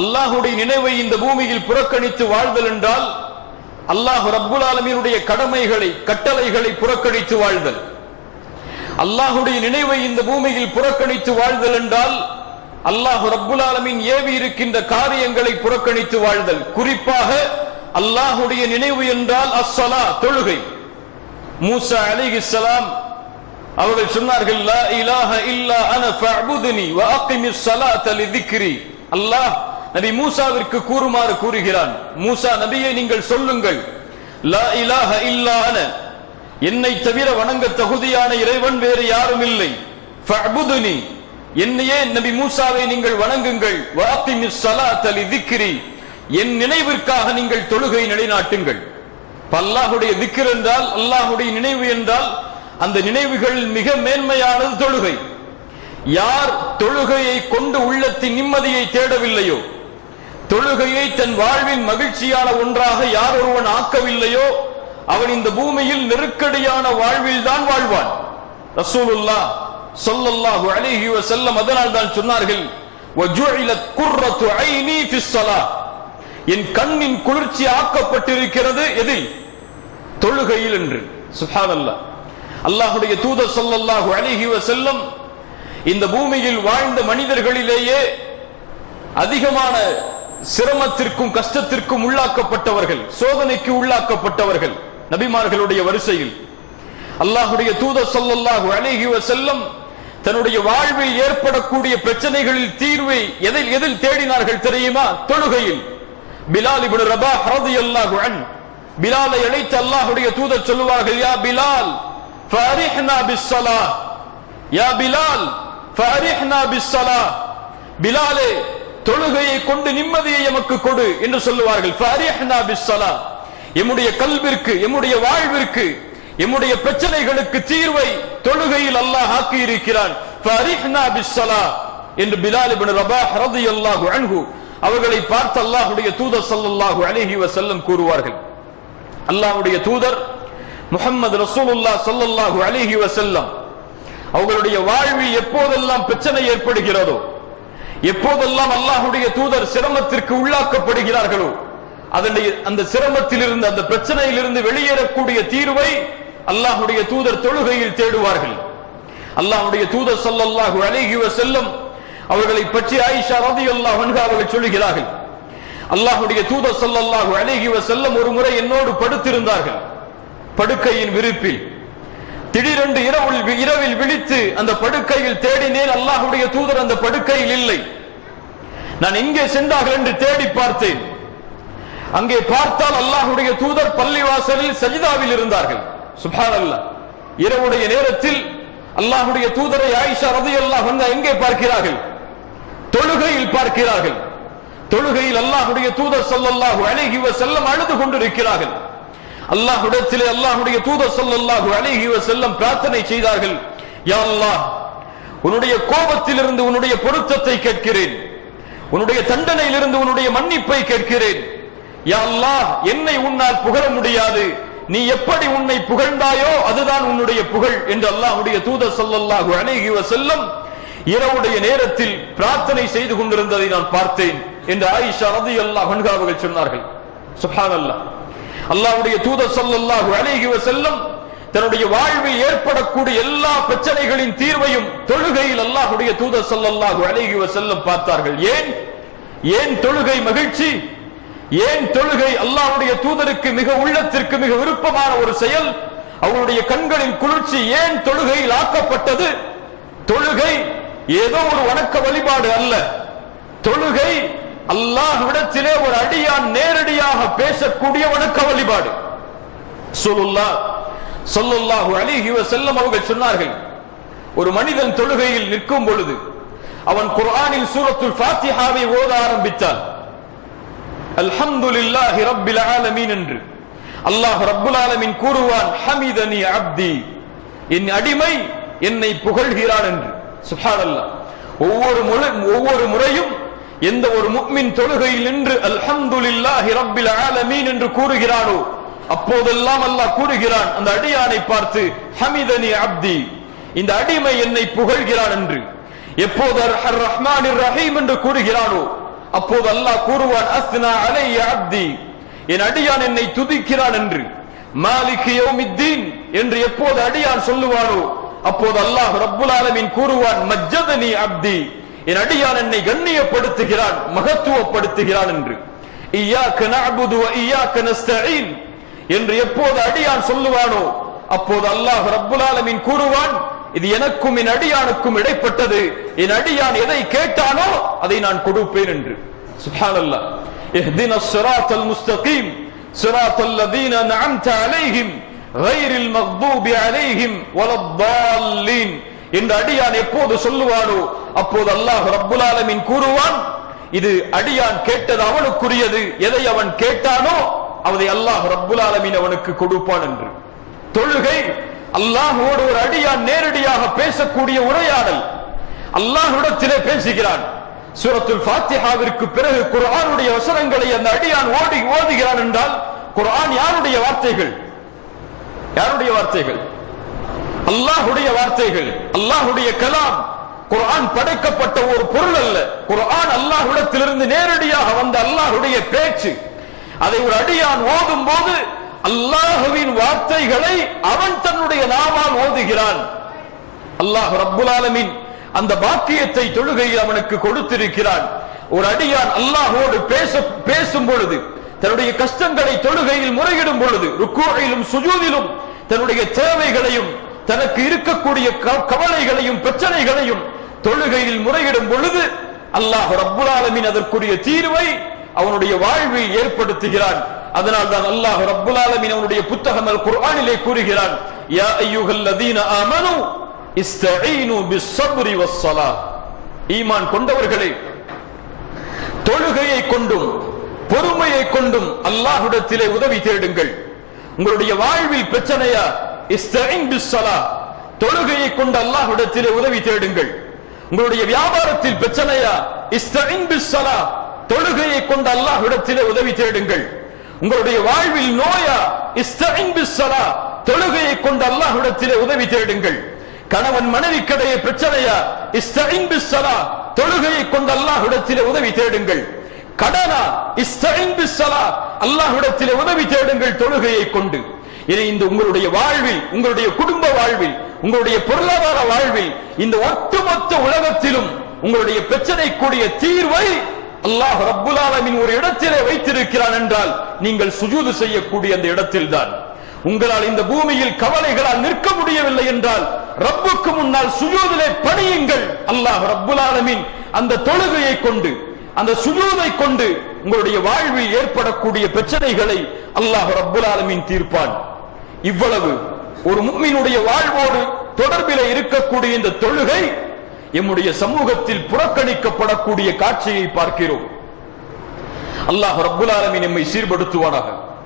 அல்லாஹுடைய நினைவை இந்த பூமியில் புறக்கணித்து வாழ்தல் என்றால் அல்லாஹு ரப்புல் ஆலமீனுடைய கடமைகளை கட்டளைகளை புறக்கணித்து வாழ்தல். அல்லாஹுடைய நினைவை இந்த பூமியில் புறக்கணித்து வாழ்தல் என்றால் அல்லாஹ் ரப்புல் ஆலமீன் ஏவி இருக்கின்ற காரியங்களை புறக்கணித்து வாழ்தல். குறிப்பாக அல்லாஹுடைய நினைவு என்றால் அஸ்ஸலா தொழுகை. மூசா அலைஹிஸ்ஸலாம் அவர்கள் சொன்னார்கள் லா இலாஹ இல்லா அன ஃபஅபுதுனி வ அகிமிஸ் ஸலாத லிதிக்ரி. அல்லாஹ் நபி மூசாவிற்கு கூறுமாறு கூறுகிறான். மூசா நபியை நீங்கள் சொல்லுங்கள். லா இலாஹ இல்லா என்னை தவிர வணங்க தகுதியான இறைவன் வேறு யாரும் இல்லை. ஃபஅபுதுனி. என்னையே நபி மூசாவை நீங்கள் வணங்குங்கள். வ அகிமிஸ் ஸலாத லிذிக்ரி என் நினைவிற்காக நீங்கள் தொழுகை நிலைநாட்டுங்கள். அல்லாஹுடைய திக்ர் என்றால் அல்லாஹுடைய நினைவு என்றால் அந்த நினைவுகள் மிக மேன்மையானது தொழுகை. யார் தொழுகையை கொண்டு உள்ளத்தின் நிம்மதியை தேடவில்லையோ தொழுகையை தன் வாழ்வின் மகிழ்ச்சியான ஒன்றாக யார் ஒருவன் ஆக்கவில்லையோ அவன் இந்த பூமியில் நெருக்கடியான வாழ்வில் தான் வாழ்வான். ரசூலுல்லா ஸல்லல்லாஹு அலைஹி வஸல்லம் அதனால் தான் சொன்னார்கள் என் கண்ணின் குளிர்ச்சி ஆக்கப்பட்டிருக்கிறது எதில்? தொழுகையில் என்று. சுப்ஹானல்லாஹ் அல்லாஹுடைய தூதர் சொல்லல்லாஹு அலைஹி செல்லம் இந்த பூமியில் வாழ்ந்த மனிதர்களிலேயே அதிகமான சிரமத்திற்கும் கஷ்டத்திற்கும் உள்ளாக்கப்பட்டவர்கள் சோதனைக்கு உள்ளாக்கப்பட்டவர்கள் நபிமார்களுடைய வரிசையில். அல்லாஹுடைய தூத சொல்லல்லாஹு அழகி செல்லம் தன்னுடைய வாழ்வில் ஏற்படக்கூடிய பிரச்சனைகளில் தீர்வை எதில் எதில் தேடினார்கள் தெரியுமா? தொழுகையில். பிலால் இபுன் ரபா ஹரது அல்லாஹு அன் பிலாலை அழைத்து அல்லாஹுடைய தூதர் சொல்லுவார்கள் யா பிலால் ஃபரிஹ்னா பிஸ்ஸலா யா பிலால் ஃபரிஹ்னா பிஸ்ஸலா பிலாலே தொழுகையை கொண்டு நிம்மதியை எமக்கு கொடு என்று சொல்லுவார்கள். எம்முடைய கல்விற்கு எம்முடைய வாழ்விற்கு எம்முடைய பிரச்சனைகளுக்கு தீர்வை தொழுகையில் அல்லாஹ் ஆக்கி இருக்கிறான் என்று பிலால் ரபா ஹரது ரலியல்லாஹு அன்ஹு அவர்களை பார்த்து அல்லாஹுடைய தூதர் சல்லாஹு அலஹி வசல்லம் கூறுவார்கள். அல்லாஹுடைய தூதர் முகமது ரசூலுல்லா சல்லாஹு அலஹி வசல்லம் அவர்களுடைய வாழ்வில் எப்போதெல்லாம் பிரச்சனை ஏற்படுகிறதோ எப்போதெல்லாம் அல்லாஹுடைய தூதர் சிரமத்திற்கு உள்ளாக்கப்படுகிறார்களோ அதனுடைய அந்த சிரமத்திலிருந்து அந்த பிரச்சனையிலிருந்து வெளியேறக்கூடிய தீர்வை அல்லாஹுடைய தூதர் தொழுகையில் தேடுவார்கள். அல்லாஹுடைய தூதர் ஸல்லல்லாஹு அலைஹி செல்லும் அவர்களை பற்றி ஆயிஷா ரதி அல்லாஹ் அவர்கள் சொல்லுகிறார்கள். அல்லாஹுடைய தூதர் ஸல்லல்லாஹு அலைஹி செல்லும் ஒரு முறை என்னோடு படுத்திருந்தார்கள். படுக்கையின் விருப்பில். திடீரென்று இரவு இரவில் விழித்து அந்த படுக்கையில் தேடினேன் அல்லாஹுடைய தூதர் அந்த படுக்கையில் இல்லை. நான் எங்கே சென்றார்கள் என்று தேடி பார்த்தேன். அங்கே பார்த்தால் அல்லாஹுடைய தூதர் பள்ளிவாசலில் சஜிதாவில் இருந்தார்கள். சுப்ஹானல்லாஹ். இரவுடைய நேரத்தில் அல்லாஹுடைய தூதரை ஆயிஷா ரலியல்லாஹு வந்து எங்கே பார்க்கிறார்கள்? தொழுகையில் பார்க்கிறார்கள். தொழுகையில் அல்லாஹுடைய தூதர் சொல்லல்லாஹு அலைஹி செல்லம் அழுது கொண்டிருக்கிறார்கள். அல்லாஹுடத்திலே அல்லாஹுடைய தூதர் ஸல்லல்லாஹு அலைஹி செல்லம் பிரார்த்தனை செய்தார்கள். யா அல்லாஹ் உன்னுடைய கோபத்திலிருந்து உன்னுடைய பொருத்தத்தை கேட்கிறேன். உன்னுடைய தண்டனையிலிருந்து உன்னுடைய மன்னிப்பை கேட்கிறேன். யா அல்லாஹ் என்னை உன்னால் புகழ முடியாது. நீ எப்படி உன்னை புகழ்ந்தாயோ அதுதான் உன்னுடைய புகழ் என்று அல்லாஹுடைய தூதர் சொல்லல்லாஹு அலைஹி செல்லம் இரவுடைய நேரத்தில் பிரார்த்தனை செய்து கொண்டிருந்ததை நான் பார்த்தேன் என்று ஆயிஷா ரதி அல்லாஹ் அவர்கள் சொன்னார்கள். அல்லாஹ் அல்லாவுடைய தூதர் ஸல்லல்லாஹு அழகி செல்லும் தன்னுடைய வாழ்வில் ஏற்படக்கூடிய எல்லா பிரச்சனைகளின் தீர்வையும் தொழுகையில் அல்லாஹுடைய தூதர் ஸல்லல்லாஹு அழகி செல்லும் பார்த்தார்கள். ஏன்? ஏன் தொழுகை மகிழ்ச்சி? ஏன் தொழுகை அல்லாவுடைய தூதருக்கு மிக உள்ளத்திற்கு மிக விருப்பமான ஒரு செயல்? அவருடைய கண்களின் குளிர்ச்சி ஏன் தொழுகையில் ஆக்கப்பட்டது? தொழுகை ஏதோ ஒரு வணக்க வழிபாடு அல்ல. தொழுகை அல்லாஹ்விடத்திலே ஒரு அடியான் நேரடியாக பேசக்கூடிய வணக்க வழிபாடு. சொல்லுல்லா சொல்லுல்லாஹு அலிஹி செல்லம் அவர்கள் சொன்னார்கள் ஒரு மனிதன் தொழுகையில் நிற்கும் பொழுது அவன் குர்ஆனில் சூரத்துல் ஃபாத்திஹாவை ஓத ஆரம்பித்தால் அல்ஹம்துலில்லாஹி ரப்பில் ஆலமீன் என்று. அல்லாஹ் ரப்புல் ஆலமீன் கூறுவான் ஹமிதனி அப்தி என் அடிமை என்னை புகழ்கிறான் என்று. சுப்ஹானல்லாஹ் ஒவ்வொரு முறை ஒவ்வொரு முறையும் எந்த ஒரு முக்மின் தொழுகையில் நின்று அல்ஹம்துலில்லாஹி ரப்பில் ஆலமீன் என்று கூறுகிறானோ அப்போதெல்லாம் அல்லாஹ் கூறுகிறான் அந்த அடியானை பார்த்து ஹமிதனி அப்தி. இந்த அடிமை என்னை புகழ்கிறான் என்று. எப்போது அர் ரஹ்மானிர் ரஹீம் என்று கூறுகிறானோ அப்போது அல்லாஹ் கூறுவான் அஸ்னா அலைய அப்தி. என் அடியான் என்னை துதிக்கிறான் என்று. மாலிக் யோமித்தீன் என்று எப்போது அடியான் சொல்லுவானோ அப்போது அல்லாஹ் ரப்புல் ஆலமீன் கூறுவான் மஜ்ஜதனி அப்தி. என் அடியான் என்னை கண்ணியப்படுத்துகிறான் மகத்துவப்படுத்துகிறான் என்று இய்யாக நஅபுது வ இய்யாக நஸ்தஈன் என்று எப்போது அடியான் சொல்லுவானோ அப்போது அல்லாஹ் ரப்புல் ஆலமீன் கூறுவான் இது எனக்கும் என் அடியானுக்கும் இடைப்பட்டது என் அடியான் எதை கேட்டானோ அதை நான் கொடுப்பேன் என்று சுப்ஹானல்லாஹ் اهدنا الصراط المستقيم صراط الذين أنعمت عليهم غير المغضوب عليهم ولا الضالين இந்த அடியான் எப்போது சொல்லுவானோ அப்போது அல்லாஹ் ரப்புல் ஆலமீன் கூறுவான் இது அடியான் கேட்டது அவனுக்குரியது எதை அவன் கேட்டானோ அதை அல்லாஹ் ரப்புல் ஆலமீன் அவனுக்கு கொடுப்பான் என்று. தொழுகை அல்லாஹோடு ஒரு அடியான் நேரடியாக பேசக்கூடிய உரையாடல். அல்லாஹ்விடத்திலே பேசுகிறான். சூரத்துல் ஃபாத்திஹாவிற்கு பிறகு குர்ஆனுடைய வசனங்களை அந்த அடியான் ஓடி ஓதுகிறான் என்றால் குர்ஆன் யாருடைய வார்த்தைகள்? யாருடைய வார்த்தைகள்? அல்லாஹுடைய வார்த்தைகள் அல்லாஹுடைய கலாம். குரான் படைக்கப்பட்ட ஒரு பொருள் அல்ல. குரான் அல்லாஹுடத்திலிருந்து நேரடியாக வந்த அல்லாஹுடைய பேச்சு. அதை ஒரு அடியான் ஓதும் போது அல்லாஹுவின் வார்த்தைகளை அவன் தன்னுடைய நாவால் ஓதுகிறான். அல்லாஹ் ரப்புல் அந்த பாக்கியத்தை தொழுகையில் அவனுக்கு கொடுத்திருக்கிறான். ஒரு அடியான் அல்லாஹோடு பேச பேசும் பொழுது தன்னுடைய கஷ்டங்களை தொழுகையில் முறையிடும் பொழுது ருக்கோயிலும் சுஜூதிலும் தன்னுடைய தேவைகளையும் தனக்கு இருக்கக்கூடிய க- கவலைகளையும் பிரச்சனைகளையும் தொழுகையில் முறையிடும் பொழுது அல்லாஹ் ரப்புல் அதற்குரிய தீர்வை அவனுடைய வாழ்வில் ஏற்படுத்துகிறான். அதனால் தான் அல்லாஹ் ரப்புல் ஆலமின் அவனுடைய புத்தகம் அல் குர்ஆனிலே கூறுகிறான் யா அய்யுஹல்லதீன ஆமனு இஸ்தஈனு பிஸ்ஸப்ரி வஸ்ஸலா. ஈமான் கொண்டவர்களே தொழுகையை கொண்டும் பொறுமையை கொண்டும் அல்லாஹ்விடத்திலே உதவி தேடுங்கள். உங்களுடைய வாழ்வில் பிரச்சனையா? இஸ்தஈன் பிஸ்ஸலா. தொழுகையை கொண்டு அல்லாஹ்விடத்திலே உதவி தேடுங்கள். உங்களுடைய வியாபாரத்தில் பிரச்சனையா? இஸ்தஈன் தொழுகையை கொண்டு அல்லாஹ்விடத்திலே உதவி தேடுங்கள். உங்களுடைய வாழ்வில் நோயா? இஸ்தஈன் தொழுகையை கொண்டு அல்லாஹ்விடத்திலே உதவி தேடுங்கள். கணவன் மனைவி கதையை பிரச்சனையா இஸ்தஈன் தொழுகையை கொண்டு அல்லாஹ்விடத்திலே உதவி தேடுங்கள். கடனா? இஸ்தஈன் அல்லாஹ் அல்லாஹ்விடத்திலே உதவி தேடுங்கள் தொழுகையை கொண்டு. இனி இந்த உங்களுடைய வாழ்வில் உங்களுடைய குடும்ப வாழ்வில் உங்களுடைய பொருளாதார வாழ்வில் இந்த ஒட்டுமொத்த உலகத்திலும் உங்களுடைய பிரச்சனைக்குரிய தீர்வை அல்லாஹ் ரப்புல் ஒரு இடத்திலே வைத்திருக்கிறான் என்றால் நீங்கள் சுஜூது செய்யக்கூடிய அந்த இடத்தில்தான். உங்களால் இந்த பூமியில் கவலைகளால் நிற்க முடியவில்லை என்றால் ரப்புக்கு முன்னால் சுஜூதிலே பணியுங்கள். அல்லாஹ் ரப்புல் அந்த தொழுகையை கொண்டு அந்த சுஜூதை கொண்டு உங்களுடைய வாழ்வில் ஏற்படக்கூடிய பிரச்சனைகளை அல்லாஹ் ரப்புல் ஆலமீன் தீர்ப்பான். இவ்வளவு ஒரு முக்மீனுடைய வாழ்வோடு தொடர்பில் இருக்கக்கூடிய இந்த தொழுகை எம்முடைய சமூகத்தில் புறக்கணிக்கப்படக்கூடிய காட்சியை பார்க்கிறோம். அல்லாஹ் ரபுல் ஆலமீன் எம்மை சீர்படுத்துவானாக.